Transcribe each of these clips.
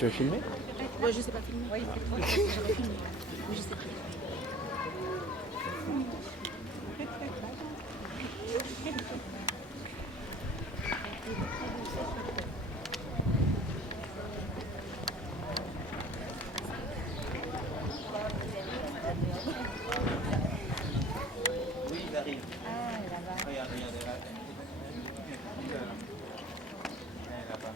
Tu veux filmer? Ouais, je sais pas filmer. Oui, j'aurais filmé. Mais je sais pas. Oui, il arrive. Ah, là-bas. Regarde, regardez là. Là-bas.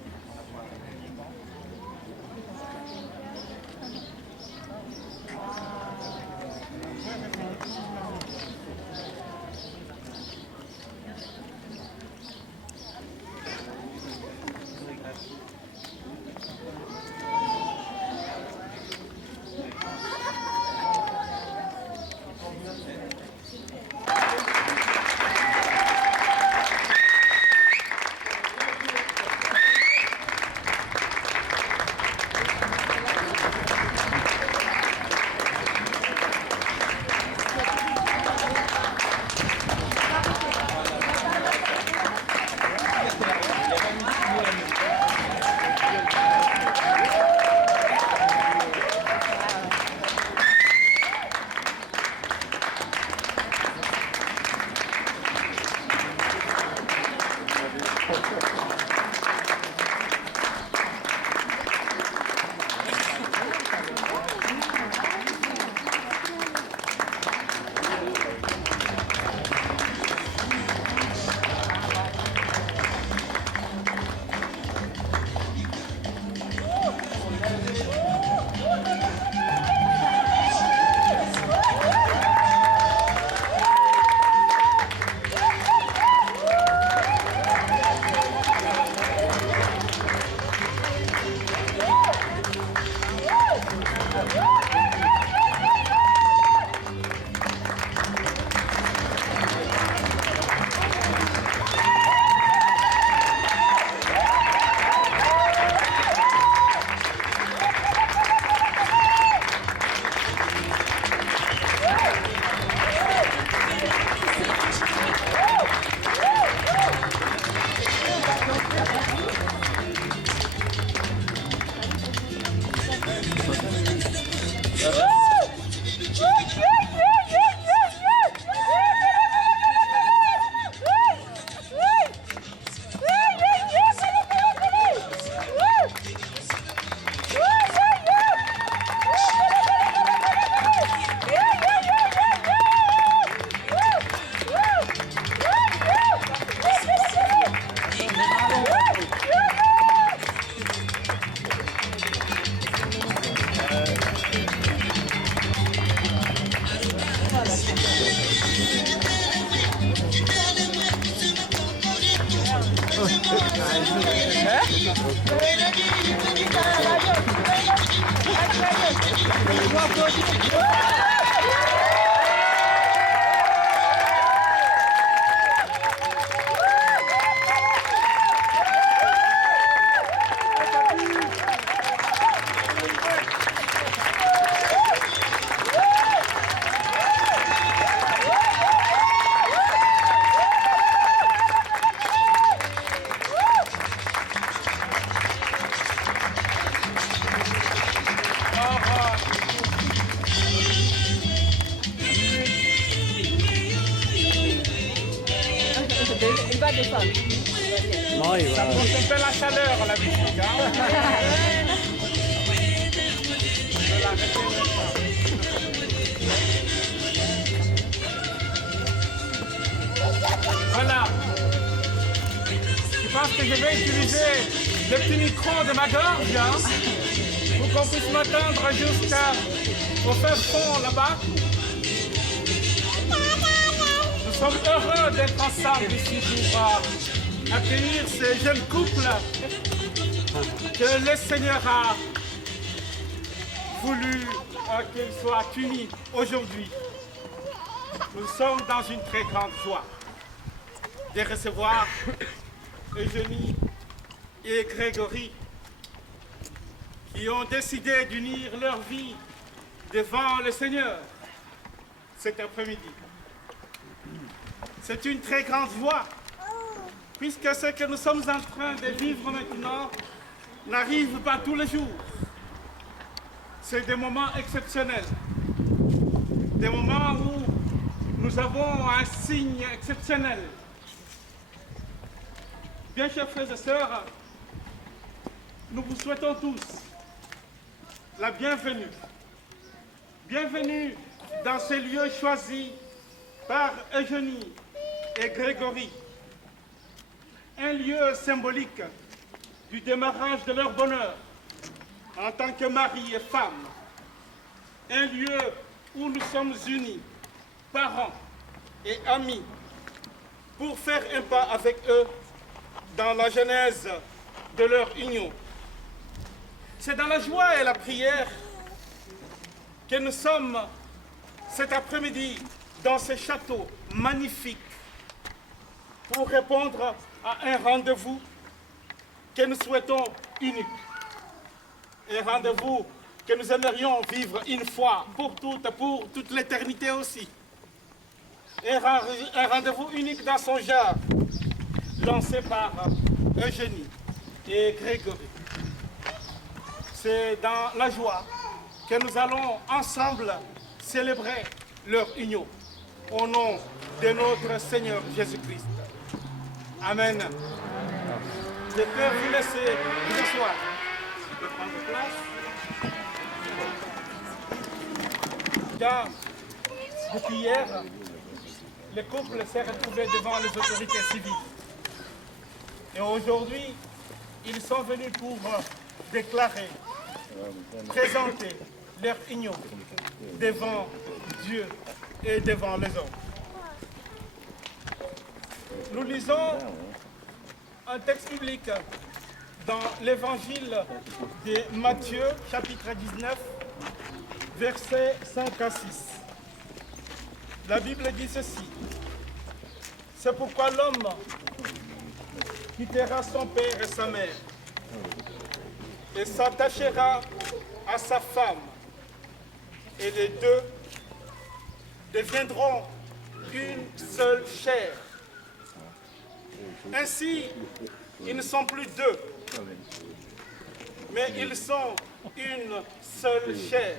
Il va descendre. Non, il va. On fait la chaleur, la musique. Hein. Voilà. Je pense que je vais utiliser le petit micro de ma gorge hein, pour qu'on puisse m'attendre jusqu'au fin fond là-bas. Nous sommes heureux d'être ensemble ici pour accueillir ces jeunes couples que le Seigneur a voulu qu'ils soient unis aujourd'hui. Nous sommes dans une très grande joie de recevoir Eugénie et Grégory qui ont décidé d'unir leur vie devant le Seigneur cet après-midi. C'est une très grande joie puisque ce que nous sommes en train de vivre maintenant n'arrivent pas tous les jours. C'est des moments exceptionnels. Des moments où nous avons un signe exceptionnel. Bien chers frères et sœurs, nous vous souhaitons tous la bienvenue. Bienvenue dans ces lieux choisis par Eugénie et Grégory. Un lieu symbolique du démarrage de leur bonheur en tant que mari et femme. Un lieu où nous sommes unis, parents et amis, pour faire un pas avec eux dans la genèse de leur union. C'est dans la joie et la prière que nous sommes cet après-midi dans ce château magnifique pour répondre à un rendez-vous que nous souhaitons unique. Un rendez-vous que nous aimerions vivre une fois pour toute l'éternité aussi. Un rendez-vous unique dans son genre, lancé par Eugénie et Grégory. C'est dans la joie que nous allons ensemble célébrer leur union. Au nom de notre Seigneur Jésus-Christ. Amen. Je peux vous laisser vous asseoir. Je vais prendre place. Car depuis hier, le couple s'est retrouvé devant les autorités civiles. Et aujourd'hui, ils sont venus pour déclarer, présenter leur union devant Dieu et devant les hommes. Nous lisons un texte biblique dans l'évangile de Matthieu, chapitre 19, versets 5 à 6. La Bible dit ceci. C'est pourquoi l'homme quittera son père et sa mère et s'attachera à sa femme, et les deux deviendront une seule chair. Ainsi, ils ne sont plus deux, mais ils sont une seule chair.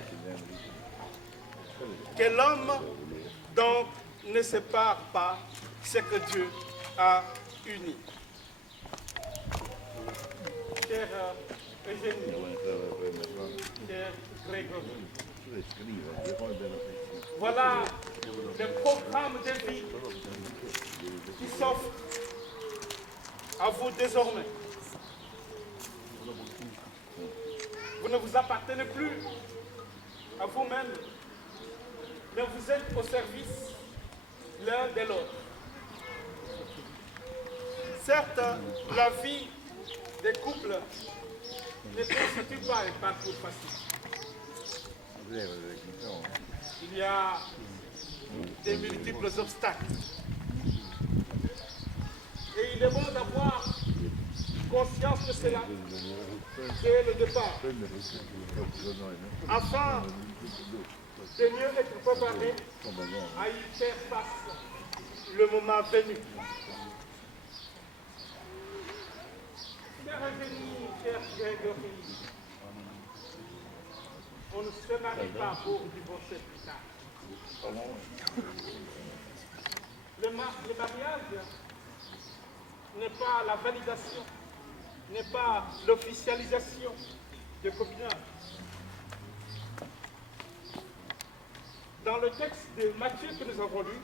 Que l'homme donc ne sépare pas ce que Dieu a uni. Cher Eugénie, cher Grégory, voilà le programme de vie qui s'offre à vous désormais. Vous ne vous appartenez plus à vous-même, mais vous êtes au service l'un de l'autre. Certes, la vie des couples ne constitue pas un parcours facile. Il y a des multiples obstacles. Et il est bon d'avoir conscience de cela dès le départ, afin de mieux être préparé à y faire face le moment venu. Cher Eugénie, cher Grégory, on ne se marie pas pour divorcer plus tard. Le mariage n'est pas la validation, n'est pas l'officialisation de copinage. Dans le texte de Matthieu que nous avons lu,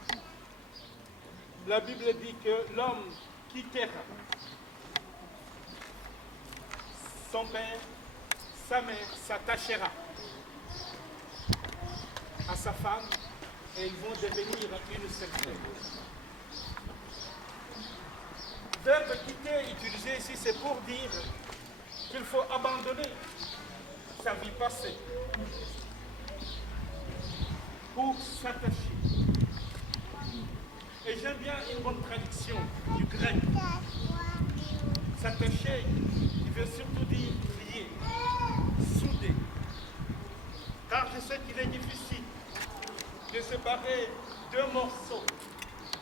la Bible dit que l'homme quittera son père, sa mère s'attachera à sa femme et ils vont devenir une seule chair. Le verbe quitter utilisé ici, c'est pour dire qu'il faut abandonner sa vie passée pour s'attacher. Et j'aime bien une bonne traduction du grec. S'attacher, il veut surtout dire lier, souder. Car je sais qu'il est difficile de séparer deux morceaux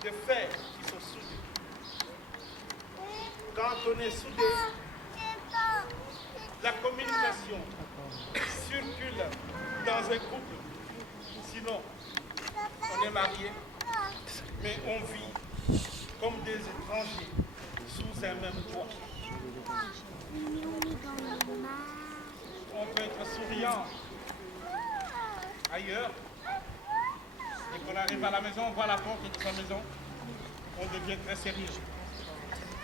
de fer qui sont soudés. Quand on est soudé, la communication circule dans un couple. Sinon, on est marié, mais on vit comme des étrangers sous un même toit. On peut être souriant ailleurs, et qu'on arrive à la maison, on voit la porte de sa maison, on devient très sérieux,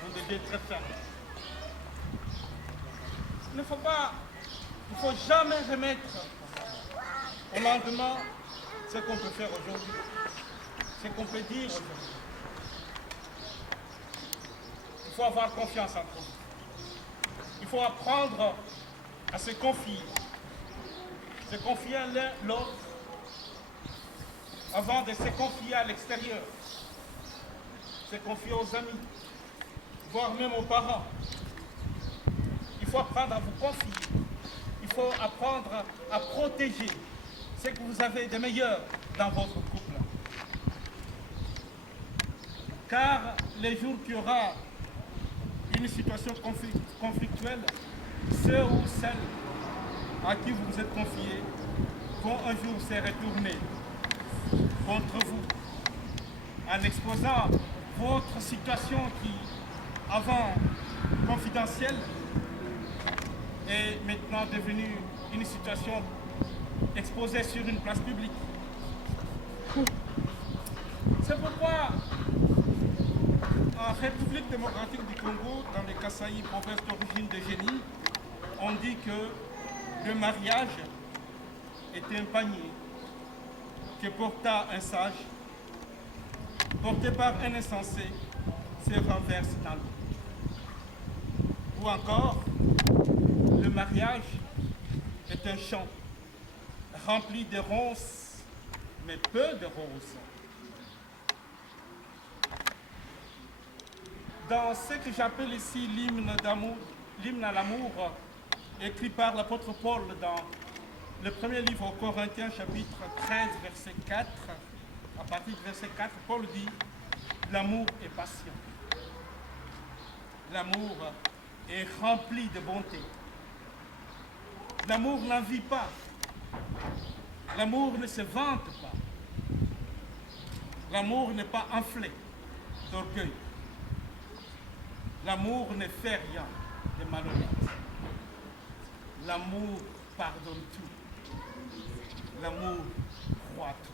on devient très ferme. Il ne faut pas, il ne faut jamais remettre au lendemain ce qu'on peut faire aujourd'hui, ce qu'on peut dire aujourd'hui. Il faut avoir confiance en nous. Il faut apprendre à se confier l'un l'autre avant de se confier à l'extérieur, se confier aux amis, voire même aux parents. Il faut apprendre à vous confier. Il faut apprendre à protéger ce que vous avez de meilleur dans votre couple. Car les jours qu'il y aura une situation conflictuelle, ceux ou celles à qui vous vous êtes confiés vont un jour se retourner contre vous en exposant votre situation qui, avant confidentielle, est maintenant devenue une situation exposée sur une place publique. C'est pourquoi en République démocratique du Congo, dans les Kasaï, province d'origine de Génie, on dit que le mariage était un panier que porta un sage, porté par un insensé, se renverse dans l'eau. Ou encore, le mariage est un champ rempli de ronces, mais peu de roses. Dans ce que j'appelle ici l'hymne d'amour, l'hymne à l'amour, écrit par l'apôtre Paul dans le premier livre aux Corinthiens, chapitre 13, verset 4, à partir du verset 4, Paul dit « L'amour est patient. L'amour est rempli de bonté. L'amour n'envie pas. L'amour ne se vante pas. L'amour n'est pas enflé d'orgueil. L'amour ne fait rien de malhonnête. L'amour pardonne tout. L'amour croit tout. »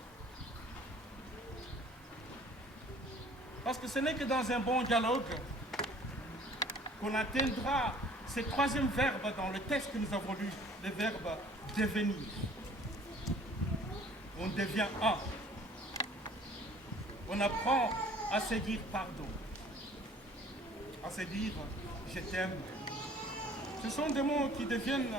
Parce que ce n'est que dans un bon dialogue qu'on atteindra ce troisième verbe dans le texte que nous avons lu, le verbe devenir. On devient un. On apprend à se dire pardon, à se dire je t'aime. Ce sont des mots qui deviennent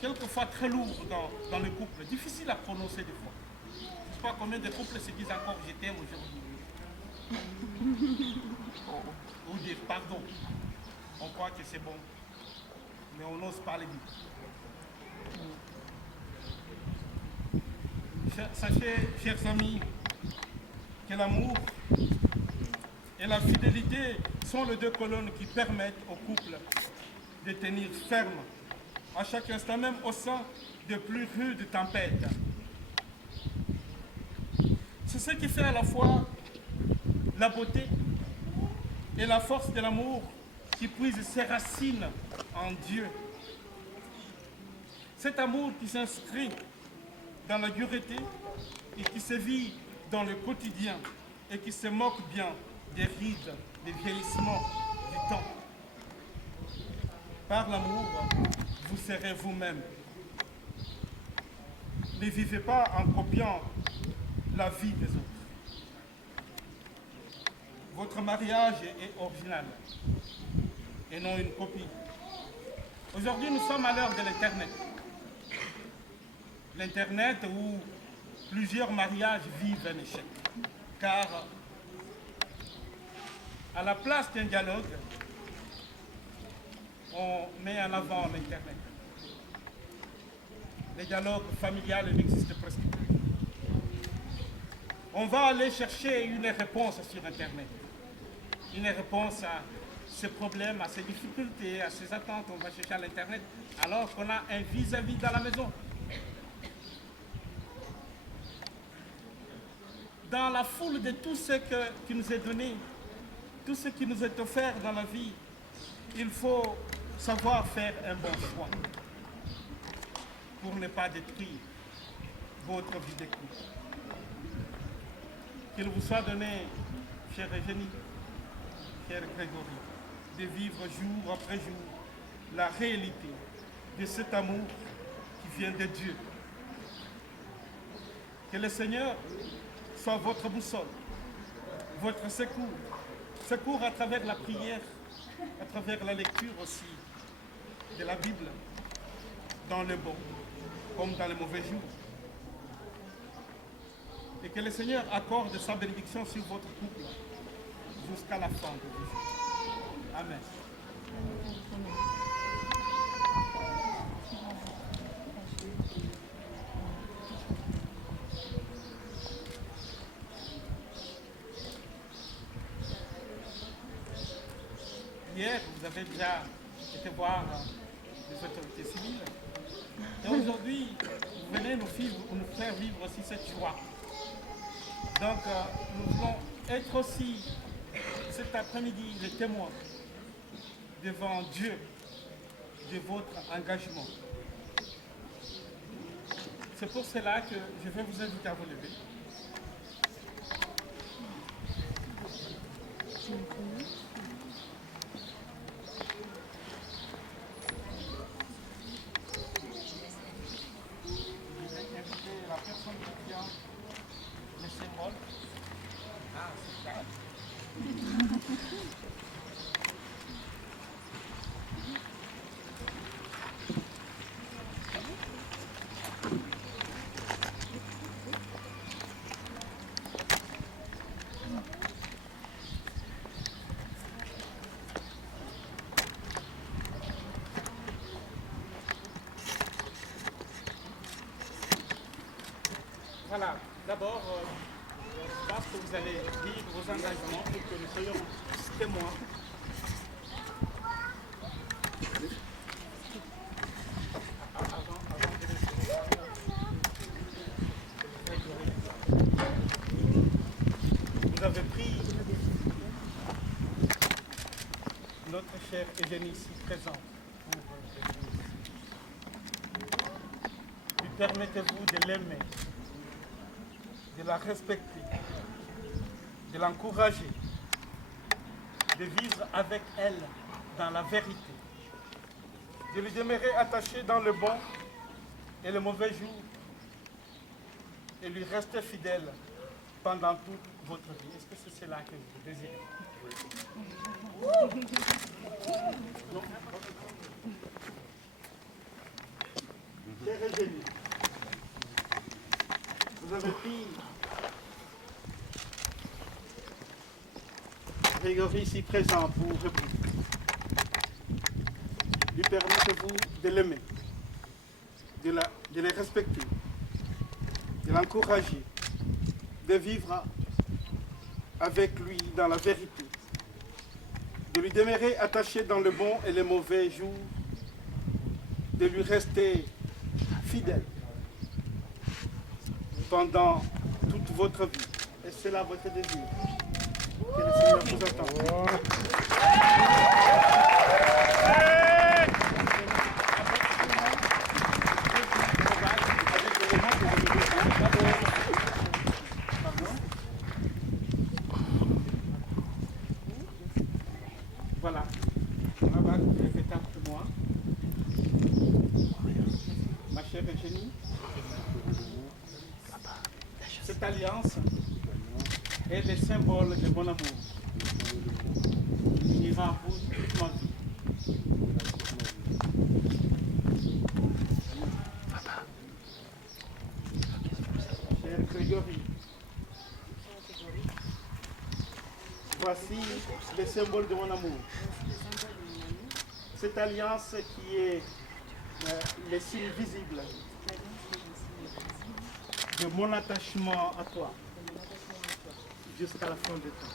quelquefois très lourds dans le couple, difficiles à prononcer des fois. Je ne sais pas combien de couples se disent encore je t'aime aujourd'hui. Ou dire pardon. On croit que c'est bon, mais on n'ose pas le dire. Sachez, chers amis, que l'amour et la fidélité sont les deux colonnes qui permettent au couple de tenir ferme à chaque instant, même au sein de plus rudes tempêtes. C'est ce qui fait à la fois la beauté et la force de l'amour qui puise ses racines en Dieu. Cet amour qui s'inscrit dans la dureté et qui se vit dans le quotidien et qui se moque bien des rides, des vieillissements du temps. Par l'amour, vous serez vous-même. Ne vivez pas en copiant la vie des autres. Votre mariage est original et non une copie. Aujourd'hui, nous sommes à l'heure de l'Internet. L'Internet où plusieurs mariages vivent un échec. Car à la place d'un dialogue, on met en avant l'Internet. Le dialogue familial n'existe presque plus. On va aller chercher une réponse sur Internet. Une réponse ses problèmes, à ses difficultés, à ses attentes, on va chercher à l'Internet, alors qu'on a un vis-à-vis dans la maison. Dans la foule de tout ce qui nous est donné, tout ce qui nous est offert dans la vie, il faut savoir faire un bon choix pour ne pas détruire votre vie d'écoute. Qu'il vous soit donné, chère Eugénie, cher Grégory, de vivre jour après jour la réalité de cet amour qui vient de Dieu. Que le Seigneur soit votre boussole, votre secours à travers la prière, à travers la lecture aussi de la Bible, dans le bon comme dans les mauvais jours. Et que le Seigneur accorde sa bénédiction sur votre couple jusqu'à la fin de vos jours. Amen. Hier, vous avez déjà été voir les autorités civiles. Et aujourd'hui, vous venez nous faire vivre aussi cette joie. Donc, nous voulons être aussi, cet après-midi, les témoins devant Dieu de votre engagement. C'est pour cela que je vais vous inviter à vous lever. La personne qui tient le symbole. Ah, c'est ça. Voilà, d'abord, je pense que vous allez vivre vos engagements pour que nous soyons témoins. Vous avez pris notre chère Eugénie ici présente pour lui permettez-vous de l'aimer, de la respecter, de l'encourager, de vivre avec elle dans la vérité, de lui demeurer attaché dans le bon et le mauvais jour, et lui rester fidèle pendant toute votre vie. Est-ce que c'est cela que vous désirez? Non. Chère Eugénie, vous avez pris Grégory ici présent pour répondre. Lui permettez-vous de l'aimer, de le respecter, de l'encourager, de vivre avec lui dans la vérité, de lui demeurer attaché dans le bon et le mauvais jour, de lui rester fidèle pendant toute votre vie. Et c'est là votre désir. Que le Seigneur vous attend. Voilà. Là-bas, vous faites de moi. Ma chère Eugénie, cette alliance est le symbole de mon amour. Il ira en vous toute ma vie. Cher Grégory, voici le symbole de mon amour. Cette alliance qui est le signe visible de mon attachement à toi jusqu'à la fin des temps.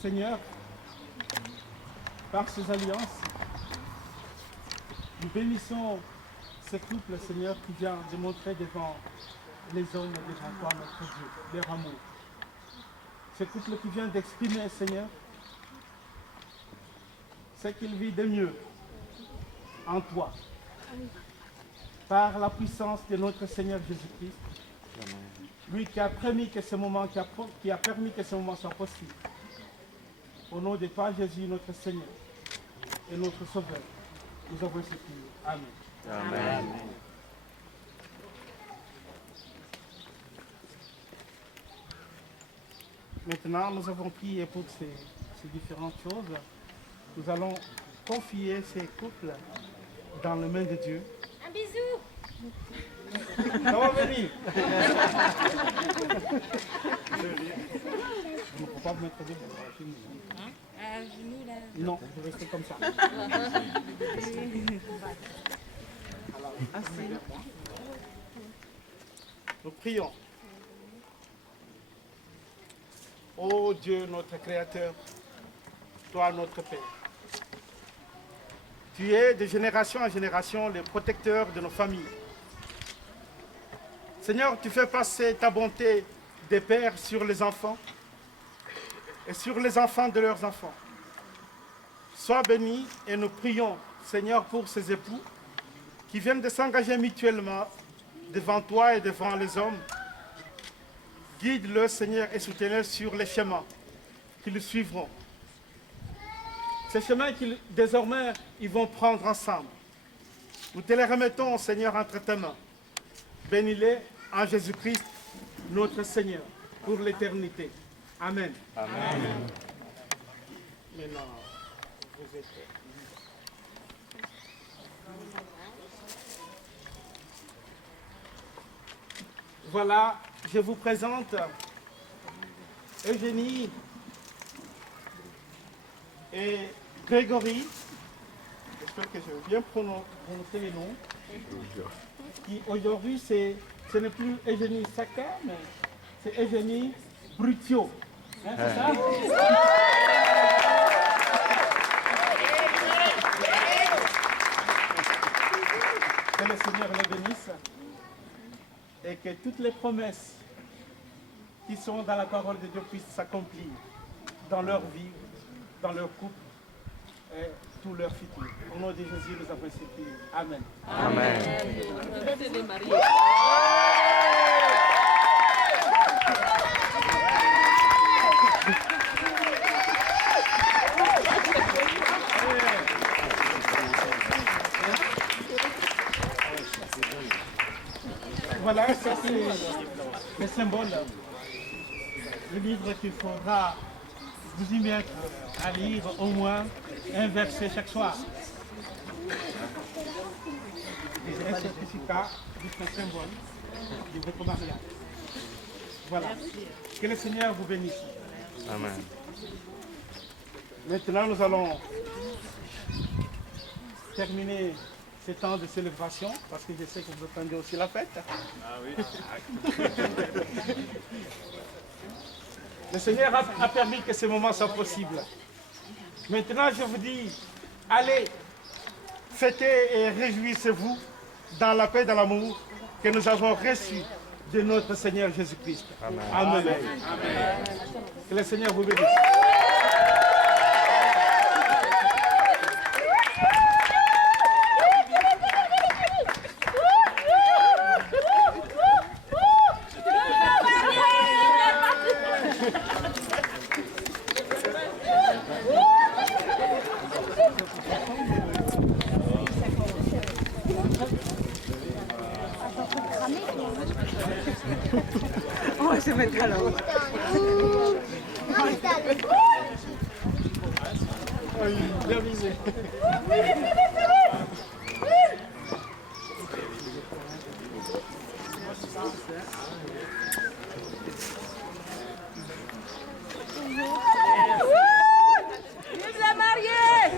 Seigneur, par ces alliances, nous bénissons ce couple, Seigneur, qui vient de montrer devant les hommes et devant toi, notre Dieu, leur amour. Ce couple qui vient d'exprimer, Seigneur, ce qu'il vit de mieux en toi, par la puissance de notre Seigneur Jésus-Christ, lui qui a permis que ce moment, qui a permis que ce moment soit possible. Au nom de toi, Jésus, notre Seigneur et notre Sauveur, nous avons supplié. Amen. Amen. Maintenant, nous avons prié pour ces différentes choses. Nous allons confier ces couples dans les mains de Dieu. Un bisou. Ça va venir. Je ne peux pas me mettre debout. À genoux là. Non, je vais rester comme ça. Nous prions. Ô Dieu, notre Créateur, toi, notre Père, tu es de génération en génération le protecteur de nos familles. Seigneur, tu fais passer ta bonté des pères sur les enfants et sur les enfants de leurs enfants. Sois béni et nous prions, Seigneur, pour ces époux qui viennent de s'engager mutuellement devant toi et devant les hommes. Guide-le, Seigneur, et soutiens-le sur les chemins qu'ils suivront. Ces chemins qu'ils, désormais, ils vont prendre ensemble. Nous te les remettons, Seigneur, entre tes mains. Bénis-les en Jésus-Christ, notre Seigneur, pour l'éternité. Amen. Amen. Maintenant, vous êtes... Voilà, je vous présente Eugénie et Grégory. J'espère que je vais bien prononcer les noms. Qui aujourd'hui, ce n'est plus Eugénie Saka, mais c'est Eugénie Brutio. Hein, c'est ça? Que le Seigneur les bénisse et que toutes les promesses qui sont dans la parole de Dieu puissent s'accomplir dans leur vie, dans leur couple et tout leur futur. Au nom de Jésus, nous avons supplié. Amen. Amen. Voilà, ça c'est le symbole, le livre qu'il faudra vous y mettre à lire au moins un verset chaque soir. Et un certificat du symbole de votre mariage. Voilà. Que le Seigneur vous bénisse. Amen. Maintenant, nous allons terminer ce temps de célébration, parce que je sais que vous attendez aussi la fête. Ah oui. Le Seigneur a permis que ce moment soit possible. Maintenant, je vous dis, allez, fêtez et réjouissez-vous dans la paix et dans l'amour que nous avons reçu de notre Seigneur Jésus-Christ. Amen. Amen. Amen. Que le Seigneur vous bénisse. On va se mettre à l'eau. Oui, bien visé. Vive la mariée!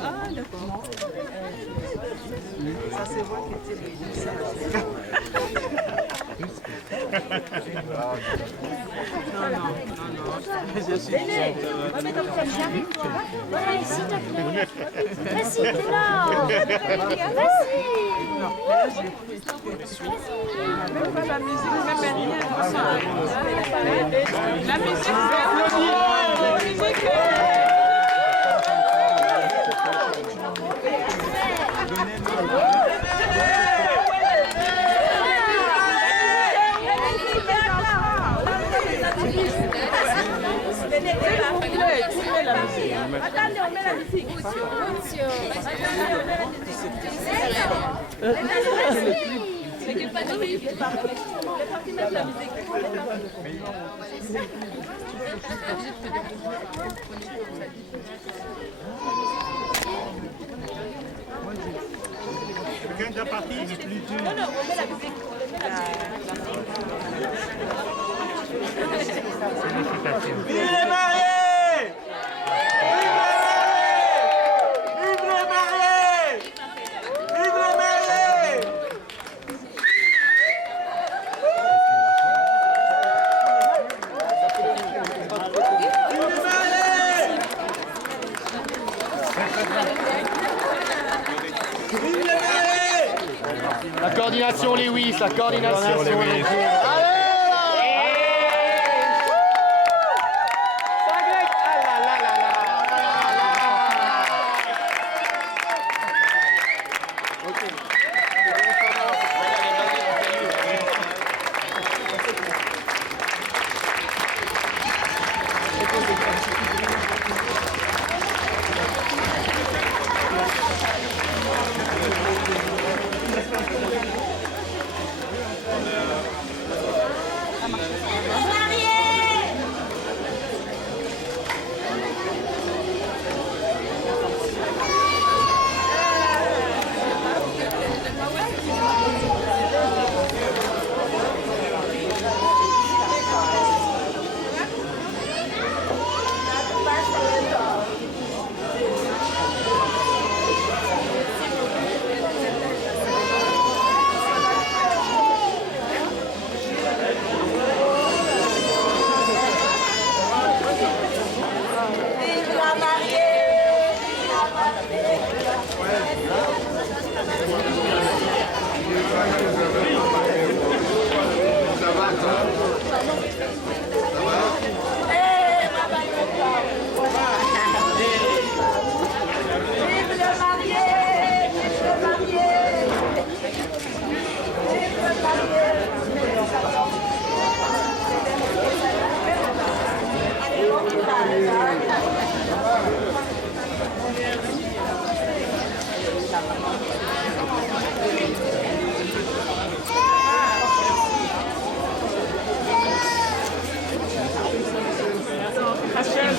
Ah, d'accord. Ça, c'est moi qui étais ça. Non. Je suis mais comme ça, viens avec moi. Voilà, s'il te plaît. Vas-y, t'es là. Vas-y. Même pas la musique, même rien. La musique, c'est applaudi. La musique. Attendez, on met la musique. C'est pas de musique. La musique. Quelqu'un déjà parti? Non, on met la musique. Vive les mariés! Vive les mariés! Vive les mariés! Vive les mariés! La coordination Lewis, la coordination Lewis. Rachel.